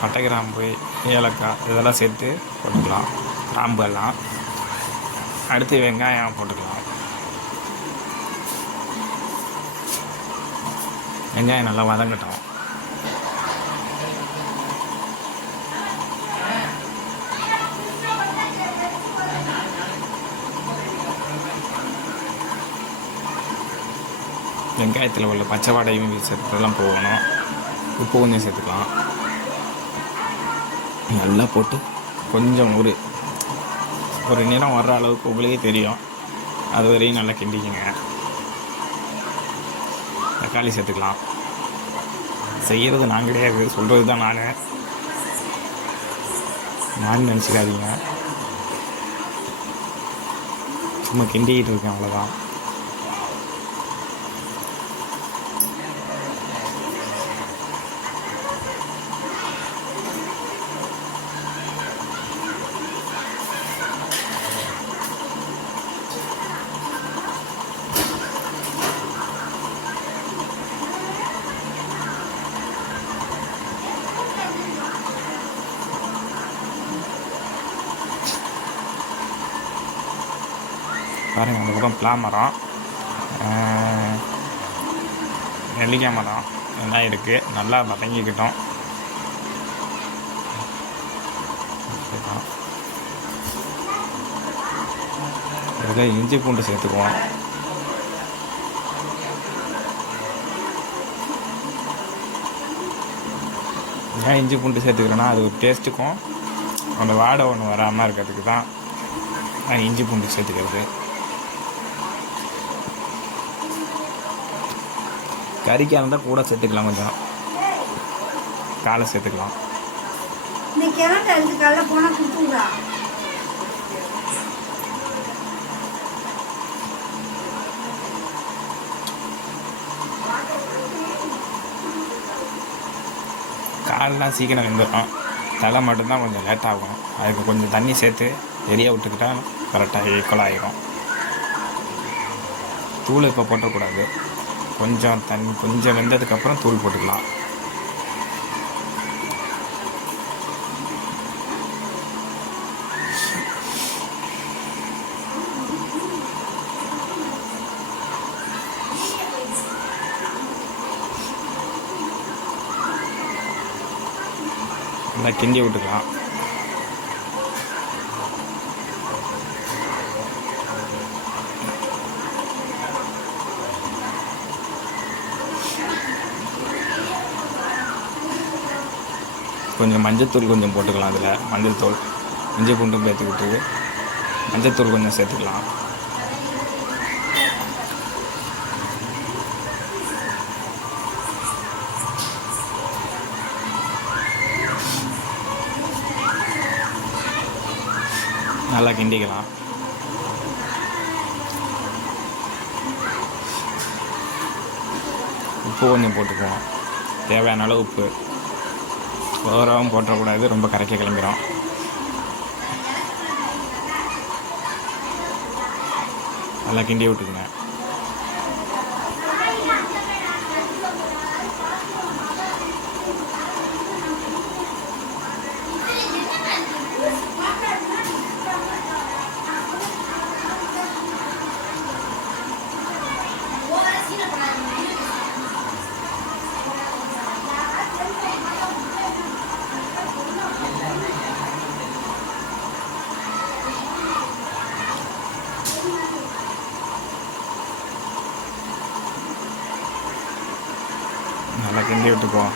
பட்டை, கிராம்பு, ஏலக்காய் இதெல்லாம் சேர்த்து போட்டுக்கலாம். கிராம்பு எல்லாம். அடுத்து வெங்காயம் போட்டுக்கலாம். வெங்காயம் நல்லா வதங்கட்டும். வெங்காயத்தில் உள்ள பச்சை வாடையும் சேர்த்துலாம் போகணும். உப்பு கொஞ்சம் சேர்த்துக்கலாம். நல்லா போட்டு கொஞ்சம் ஒரு நிறம் வர்ற அளவுக்கு உங்களுக்கே தெரியும். அது வரையும் நல்லா கிண்டிக்குங்க. தக்காளி சேர்த்துக்கலாம். செய்கிறது நான் கிடையாது, சொல்கிறது தான் நான் நினச்சிக்காதீங்க. சும்மா கிண்டிக்கிட்டு இருக்கேன், அவ்வளோதான். பாருங்கள், அந்த பக்கம் பிளா மரம், நெல்லிக்காய் மரம் எல்லாம் இருக்குது. நல்லா வதங்கிக்கிட்டோம். இதில் இஞ்சி பூண்டு சேர்த்துக்குவோம். ஏன் இஞ்சி பூண்டு சேர்த்துக்கிறேன்னா, அது ஒரு டேஸ்ட்டுக்கும் அந்த வாடை ஒன்று வராமல் இருக்கிறதுக்கு தான் நான் இஞ்சி பூண்டு சேர்த்துக்கிறது. கறிக்காக இருந்தால் கூட சேர்த்துக்கலாம், கொஞ்சம் காலை சேர்த்துக்கலாம். காலெலாம் சீக்கிரம் வெந்துடும். தலை மட்டும்தான் கொஞ்சம் லேட்டாகும். அதுக்கு கொஞ்சம் தண்ணி சேர்த்து எரிய விட்டுக்கிட்டால் கரெக்டாக ஈக்குவல் ஆகிடும். தூள் இப்போ போட்டக்கூடாது. கொஞ்சம் வெந்ததுக்கப்புறம் தூள் போட்டுக்கலாம். நல்லா கிண்டி விட்டுக்கலாம். கொஞ்சம் மஞ்சத்தூள் கொஞ்சம் போட்டுக்கலாம். அதில் மஞ்சள் தூள், இஞ்சி பூண்டும் சேர்த்துக்கிட்டு மஞ்சத்தூள் கொஞ்சம் சேர்த்துக்கலாம். நல்லா கிண்டிக்கலாம். உப்பு கொஞ்சம் போட்டுக்குவோம். தேவையான அளவு உப்பு. ஓவராகவும் போட்டக்கூடாது, ரொம்ப கரைக்க கிளம்பிடும். நல்லா கிண்டி விட்டுக்குங்க. நல்லா கிண்டி விட்டுக்குவோம்.